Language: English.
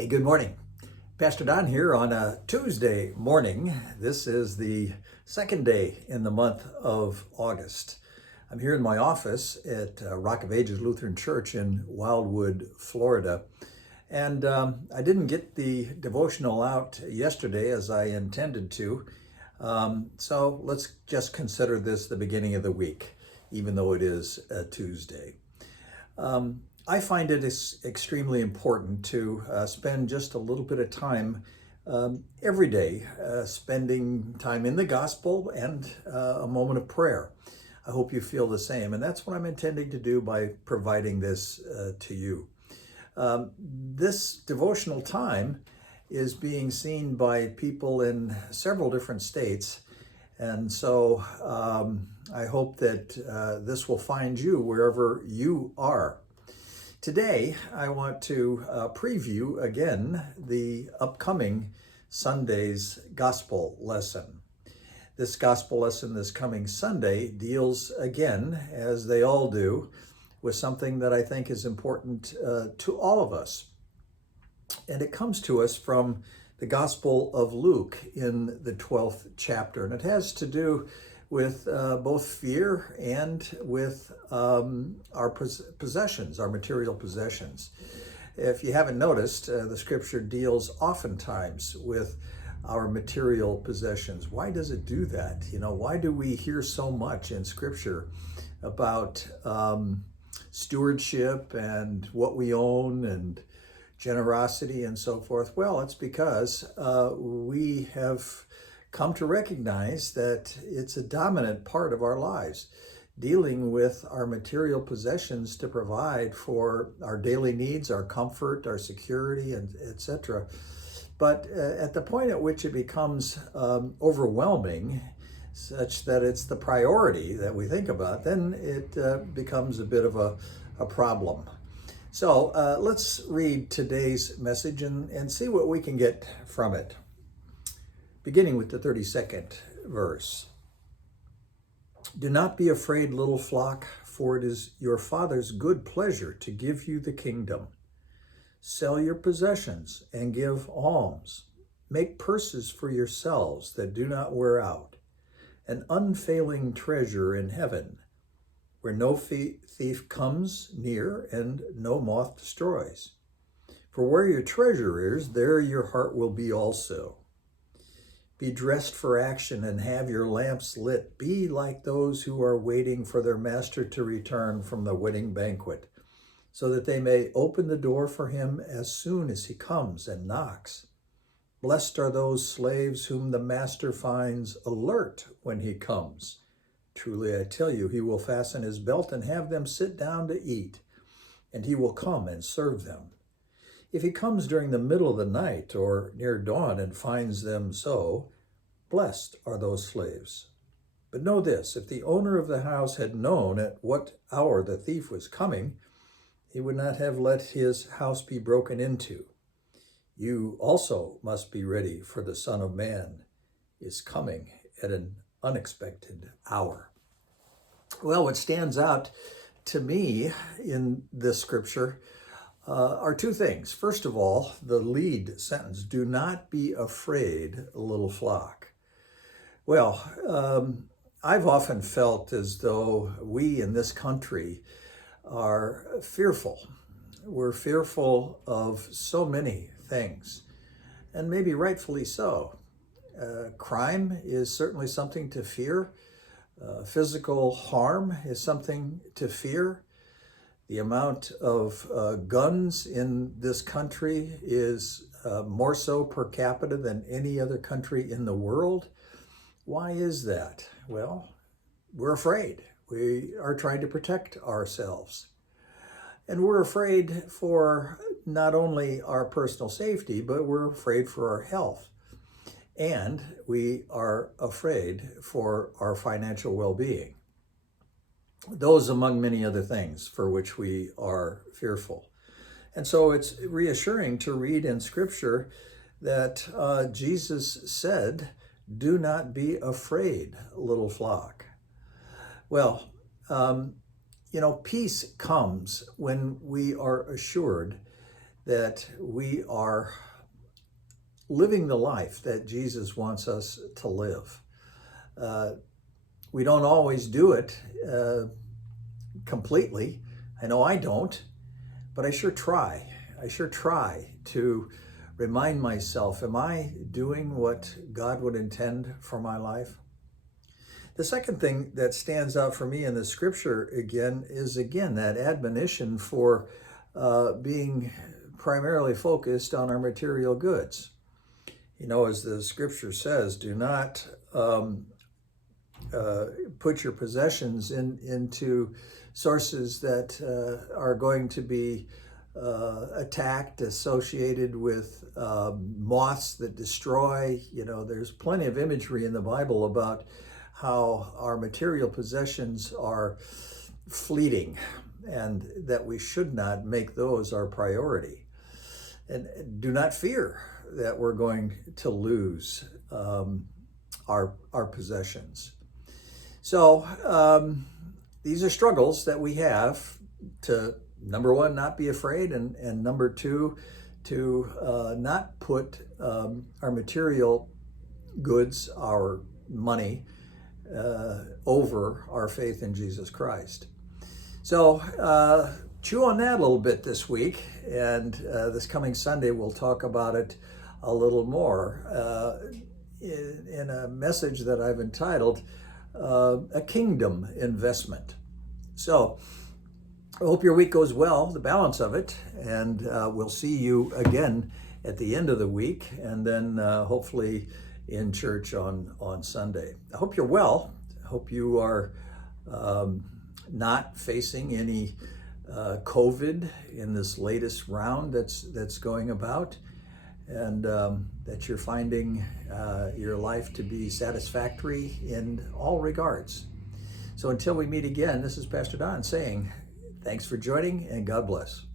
Hey, good morning. Pastor Don here on a Tuesday morning. This is the second day in the month of August. I'm here in my office at Rock of Ages Lutheran Church in Wildwood, Florida. And I didn't get the devotional out yesterday as I intended to. So let's just consider this the beginning of the week, even though it is a Tuesday. I find it is extremely important to spend just a little bit of time every day, spending time in the gospel and a moment of prayer. I hope you feel the same, and that's what I'm intending to do by providing this to you. This devotional time is being seen by people in several different states, and so I hope that this will find you wherever you are. Today, I want to preview again the upcoming Sunday's gospel lesson. This gospel lesson this coming Sunday deals again, as they all do, with something that I think is important to all of us. And it comes to us from the Gospel of Luke in the 12th chapter. And it has to do with both fear and with our possessions, our material possessions. If you haven't noticed, the scripture deals oftentimes with our material possessions. Why does it do that? Why do we hear so much in scripture about stewardship and what we own and generosity and so forth? Well, it's because we have come to recognize that it's a dominant part of our lives, dealing with our material possessions to provide for our daily needs, our comfort, our security, and etc. But at the point at which it becomes overwhelming, such that it's the priority that we think about, then it becomes a bit of a problem. So let's read today's message and see what we can get from it. Beginning with the 32nd verse. Do not be afraid, little flock, for it is your Father's good pleasure to give you the kingdom. Sell your possessions and give alms. Make purses for yourselves that do not wear out, an unfailing treasure in heaven, where no thief comes near and no moth destroys. For where your treasure is, there your heart will be also. Be dressed for action and have your lamps lit. Be like those who are waiting for their master to return from the wedding banquet, so that they may open the door for him as soon as he comes and knocks. Blessed are those slaves whom the master finds alert when he comes. Truly, I tell you, he will fasten his belt and have them sit down to eat, and he will come and serve them. If he comes during the middle of the night or near dawn and finds them so, blessed are those slaves. But know this, if the owner of the house had known at what hour the thief was coming, he would not have let his house be broken into. You also must be ready, for the Son of Man is coming at an unexpected hour. Well, what stands out to me in this scripture are two things. First of all, the lead sentence, do not be afraid, little flock. Well, I've often felt as though we in this country are fearful. We're fearful of so many things, and maybe rightfully so. Crime is certainly something to fear. Physical harm is something to fear. The amount of guns in this country is more so per capita than any other country in the world. Why is that? Well, we're afraid. We are trying to protect ourselves. And we're afraid for not only our personal safety, but we're afraid for our health. And we are afraid for our financial well-being. Those among many other things for which we are fearful. And so it's reassuring to read in Scripture that Jesus said, do not be afraid, little flock. Well, peace comes when we are assured that we are living the life that Jesus wants us to live. We don't always do it completely. I know I don't, but I sure try. I sure try to remind myself, am I doing what God would intend for my life? The second thing that stands out for me in the scripture is that admonition for being primarily focused on our material goods. You know, as the scripture says, do not put your possessions into sources that are going to be attacked, associated with moths that destroy. You know, there's plenty of imagery in the Bible about how our material possessions are fleeting and that we should not make those our priority. And do not fear that we're going to lose our possessions. So these are struggles that we have to, number one, not be afraid, and number two, to not put our material goods, our money, over our faith in Jesus Christ. So chew on that a little bit this week, and this coming Sunday we'll talk about it a little more in a message that I've entitled A Kingdom Investment. So I hope your week goes well, the balance of it, and we'll see you again at the end of the week, and then hopefully in church on Sunday. I hope you're well. I hope you are not facing any COVID in this latest round that's going about, and that you're finding your life to be satisfactory in all regards. So until we meet again, this is Pastor Don saying, thanks for joining, and God bless.